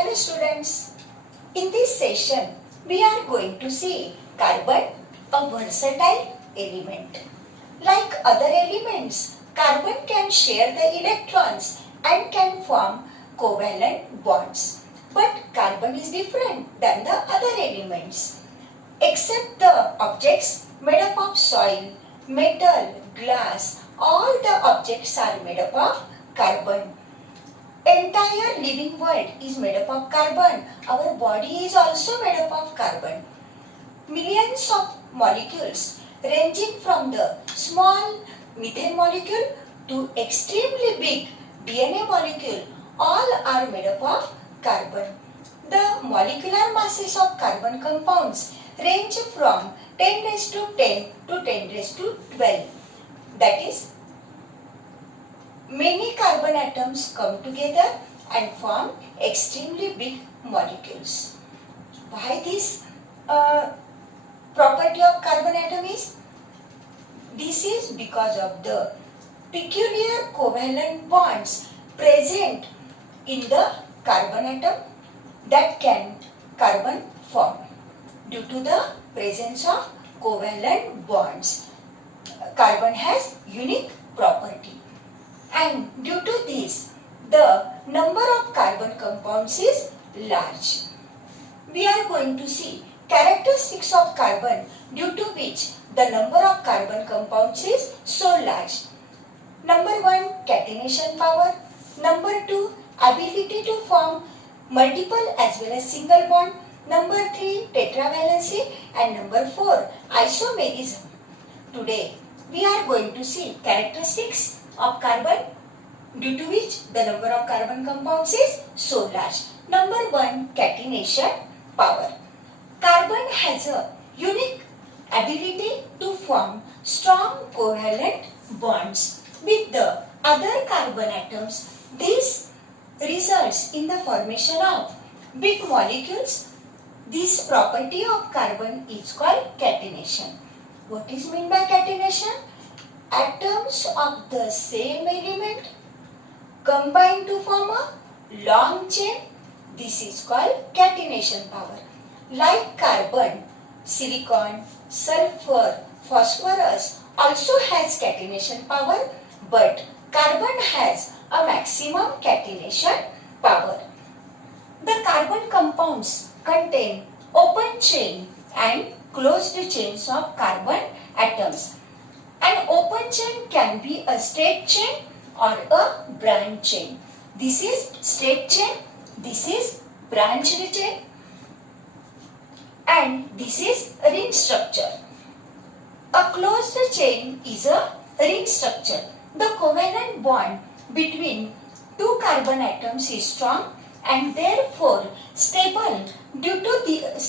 Hello students, in this session we are going to see carbon, a versatile element. Like other elements, carbon can share the electrons and can form covalent bonds. But carbon is different than the other elements. Except the objects made up of soil, metal, glass, all the objects are made up of carbon. Entire living world is made up of carbon. Our body is also made up of carbon. Millions of molecules ranging from the small methane molecule to extremely big DNA molecule all are made up of carbon. The molecular masses of carbon compounds range from 10 raised to 10 to 10 raised to 12. That is, many carbon atoms come together and form extremely big molecules. Why this property of carbon atom is? This is because of the peculiar covalent bonds present in the carbon atom that can carbon form due to the presence of covalent bonds. Carbon has unique property. And due to this, the number of carbon compounds is large. We are going to see characteristics of carbon due to which the number of carbon compounds is so large. Number 1, catenation power. Number 2, ability to form multiple as well as single bond. Number 3, tetravalency. And number 4, isomerism. Today, we are going to see characteristics of carbon due to which the number of carbon compounds is so large. Number 1, catenation power. Carbon has a unique ability to form strong covalent bonds with the other carbon atoms. This results in the formation of big molecules. This property of carbon is called catenation. What is meant by catenation? Atoms of the same element combine to form a long chain. This is called catenation power. Like carbon, silicon, sulfur, phosphorus also has catenation power, but carbon has a maximum catenation power. The carbon compounds contain open chain and closed chains of carbon atoms. An open chain can be a straight chain or a branch chain. This is straight chain, this is branched chain, and this is ring structure. A closed chain is a ring structure. The covalent bond between two carbon atoms is strong and therefore stable. Due to the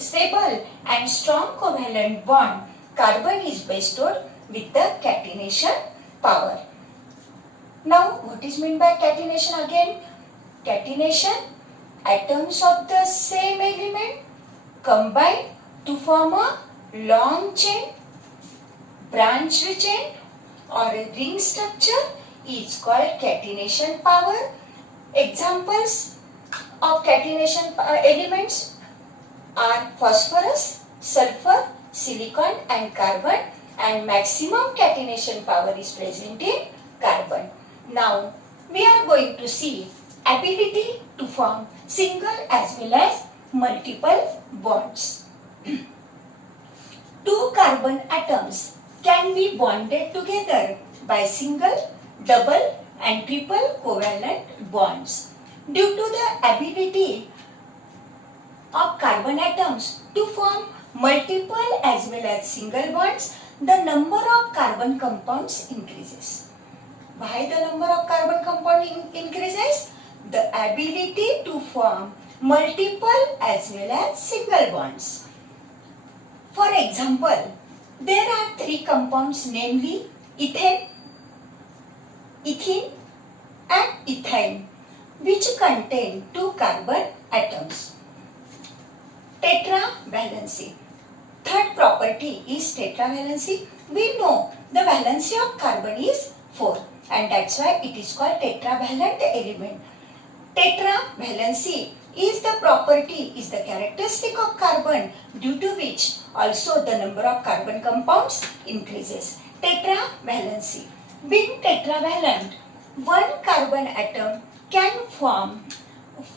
stable and strong covalent bond, carbon is bestowed with the catenation power. Now, what is meant by catenation again? Catenation, atoms of the same element combine to form a long chain, branched chain or a ring structure is called catenation power. Examples of catenation elements are phosphorus, sulfur, silicon and carbon, and maximum catenation power is present in carbon. Now, we are going to see ability to form single as well as multiple bonds. Two carbon atoms can be bonded together by single, double and triple covalent bonds. Due to the ability of carbon atoms to form multiple as well as single bonds, the number of carbon compounds increases. Why the number of carbon compound increases? The ability to form multiple as well as single bonds. For example, there are three compounds, namely ethane, ethene and ethine, which contain two carbon atoms. Tetravalency. Third property is tetravalency. We know the valency of carbon is 4 and that's why it is called tetravalent element. Tetravalency is the property, is the characteristic of carbon due to which also the number of carbon compounds increases. Tetravalency. Being tetravalent, one carbon atom can form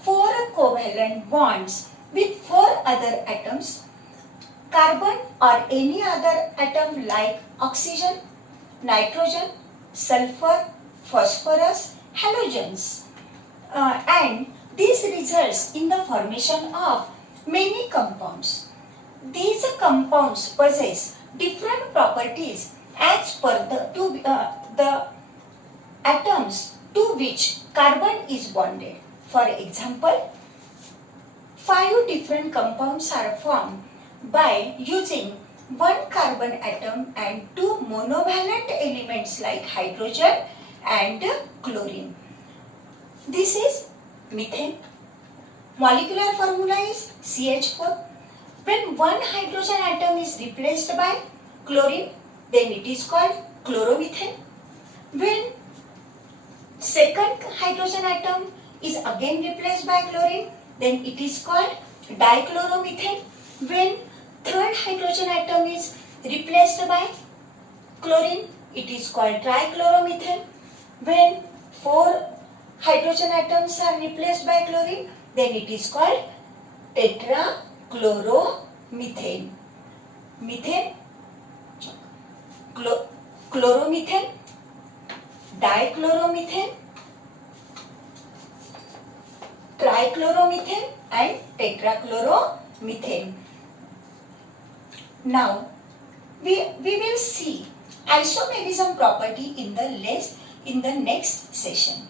4 covalent bonds with 4 other atoms, carbon or any other atom like oxygen, nitrogen, sulfur, phosphorus, halogens. And this results in the formation of many compounds. These compounds possess different properties as per the atoms to which carbon is bonded. For example, 5 different compounds are formed by using 1 carbon atom and 2 monovalent elements like hydrogen and chlorine. This is methane. Molecular formula is CH4. When 1 hydrogen atom is replaced by chlorine, then it is called chloromethane. When second hydrogen atom is again replaced by chlorine, then it is called dichloromethane. When third hydrogen atom is replaced by chlorine, it is called trichloromethane. When 4 hydrogen atoms are replaced by chlorine, then it is called tetrachloromethane. Methane, chloromethane, dichloromethane, trichloromethane and tetrachloromethane. Now we will see isomerism property in the next session.